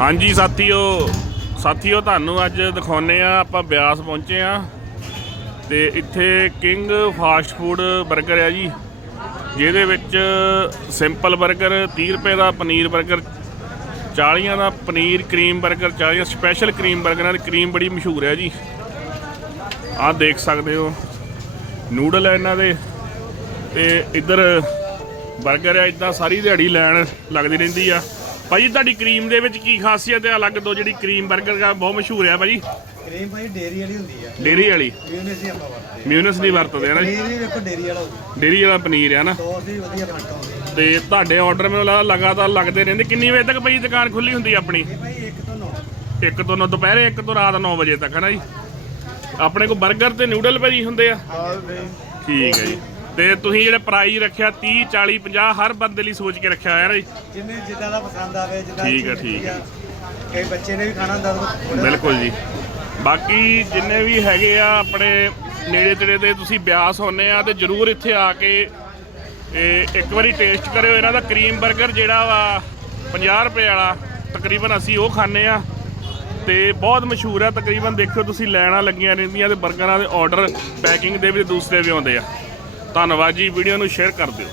ਹਾਂਜੀ, ਸਾਥੀਓ ਸਾਥੀਓ, ਤੁਹਾਨੂੰ ਅੱਜ ਦਿਖਾਉਨੇ ਆ ਆਪਾਂ ਬਿਆਸ ਪਹੁੰਚੇ ਆ ਤੇ ਇੱਥੇ ਕਿੰਗ ਫਾਸਟ ਫੂਡ 버ਗਰ ਆ ਜੀ। ਜਿਹਦੇ ਵਿੱਚ ਸਿੰਪਲ 버ਗਰ 30 ਰੁਪਏ ਦਾ ਪਨੀਰ 버ਗਰ 40 ਦਾ ਪਨੀਰ ਕਰੀਮ 버ਗਰ 40 ਸਪੈਸ਼ਲ ਕਰੀਮ 버ਗਰਾਂ ਦੀ ਕਰੀਮ ਬੜੀ ਮਸ਼ਹੂਰ ਹੈ ਜੀ। ਆਹ ਦੇਖ ਸਕਦੇ ਹੋ, ਨੂਡਲ ਹੈ ਇਹਨਾਂ ਦੇ। ਤੇ ਇੱਧਰ 버ਗਰ ਆ ਇਦਾਂ ਸਾਰੀ ਦਿਹਾੜੀ ਲੈਣ ਲੱਗਦੀ ਰਹਿੰਦੀ ਆ। ਭਾਜੀ ਤੁਹਾਡੀ ਕਰੀਮ ਦੇ ਵਿੱਚ ਕੀ ਖਾਸੀਅਤ ਹੈ? ਅਲੱਗ ਤੋਂ ਜਿਹੜੀ ਕਰੀਮ 버ਗਰ ਦਾ ਬਹੁਤ ਮਸ਼ਹੂਰ ਹੈ ਭਾਜੀ। ਕਰੀਮ ਭਾਈ ਡੇਰੀ ਵਾਲੀ ਹੁੰਦੀ ਆ। ਡੇਰੀ ਵਾਲੀ? ਮਿਊਨਿਸ ਹੀ ਆਪਾਂ ਵਰਤਦੇ ਮਿਊਨਸ ਨਹੀਂ ਵਰਤਦੇ ਆ ਨਾ ਵੀ ਵੇਖੋ ਡੇਰੀ ਵਾਲਾ ਡੇਰੀ ਵਾਲਾ ਪਨੀਰ ਹੈ ਨਾ। ਸੌਸ ਵੀ ਵਧੀਆ ਬਣਦਾ ਤੇ ਤੁਹਾਡੇ ਆਰਡਰ ਮੈਨੂੰ ਲੱਗਦਾ ਲਗਾਤਾਰ ਲੱਗਦੇ ਰਹਿੰਦੇ। ਕਿੰਨੀ ਵਜੇ ਤੱਕ ਭਾਈ ਦੁਕਾਨ ਖੁੱਲੀ ਹੁੰਦੀ ਆਪਣੀ? ਇਹ ਭਾਈ ਤੋਂ ਨੌ ਇੱਕ ਤੋਂ ਨੌ ਦੁਪਹਿਰੇ ਤੋਂ ਰਾਤ 9 ਵਜੇ ਤੱਕ ਹੈ ਨਾ ਜੀ? ਆਪਣੇ ਕੋਲ 버ਗਰ ਤੇ ਨੂਡਲ ਭਾਜੀ ਹੁੰਦੇ ਆ। ਠੀਕ ਹੈ ਜੀ। ਤੇ ਤੁਸੀਂ ਜਿਹੜੇ ਪ੍ਰਾਈਸ ਰੱਖਿਆ 30 40 50 ਹਰ ਬੰਦੇ ਲਈ ਸੋਚ ਕੇ ਰੱਖਿਆ ਹੋਇਆ ਨਾ ਜੀ। ਜਿੰਨੇ ਜਿੱਦਾਂ ਦਾ ਪਸੰਦ ਆਵੇ ਜਿੱਦਾਂ ਠੀਕ ਹੈ, ਠੀਕ ਹੈ। ਕਈ ਬੱਚੇ ਨੇ ਵੀ ਖਾਣਾ ਹੁੰਦਾ ਤਾਂ ਬਿਲਕੁਲ ਜੀ। ਬਾਕੀ ਜਿੰਨੇ ਵੀ ਹੈਗੇ ਆ ਆਪਣੇ ਨੇੜੇ ਤੇੜੇ ਦੇ ਤੁਸੀਂ ਬਿਆਸ ਹੁੰਨੇ ਆ ਤੇ ਜਰੂਰ ਇੱਥੇ ਆ ਕੇ ਇਹ ਇੱਕ ਵਾਰੀ ਟੇਸਟ ਕਰਿਓ ਇਹਨਾਂ ਦਾ ਕਰੀਮ 버ਗਰ ਜਿਹੜਾ ਵਾ 50 ਰੁਪਏ ਵਾਲਾ ਤਕਰੀਬਨ ਅਸੀਂ ਉਹ ਖਾਂਦੇ ਆ। ਤੇ ਬਹੁਤ ਮਸ਼ਹੂਰ ਆ ਤਕਰੀਬਨ ਦੇਖੋ ਤੁਸੀਂ ਲੈਣਾ ਲੱਗੀਆਂ ਰਹਿੰਦੀਆਂ ਤੇ 버ਗਰਾਂ ਦੇ ਆਰਡਰ ਪੈਕਿੰਗ ਦੇ ਵੀ ਦੂਸਰੇ ਵੀ ਆਉਂਦੇ ਆ। ਧੰਨਵਾਦ ਜੀ ਵੀਡੀਓ ਨੂੰ ਸ਼ੇਅਰ ਕਰ ਦਿਓ।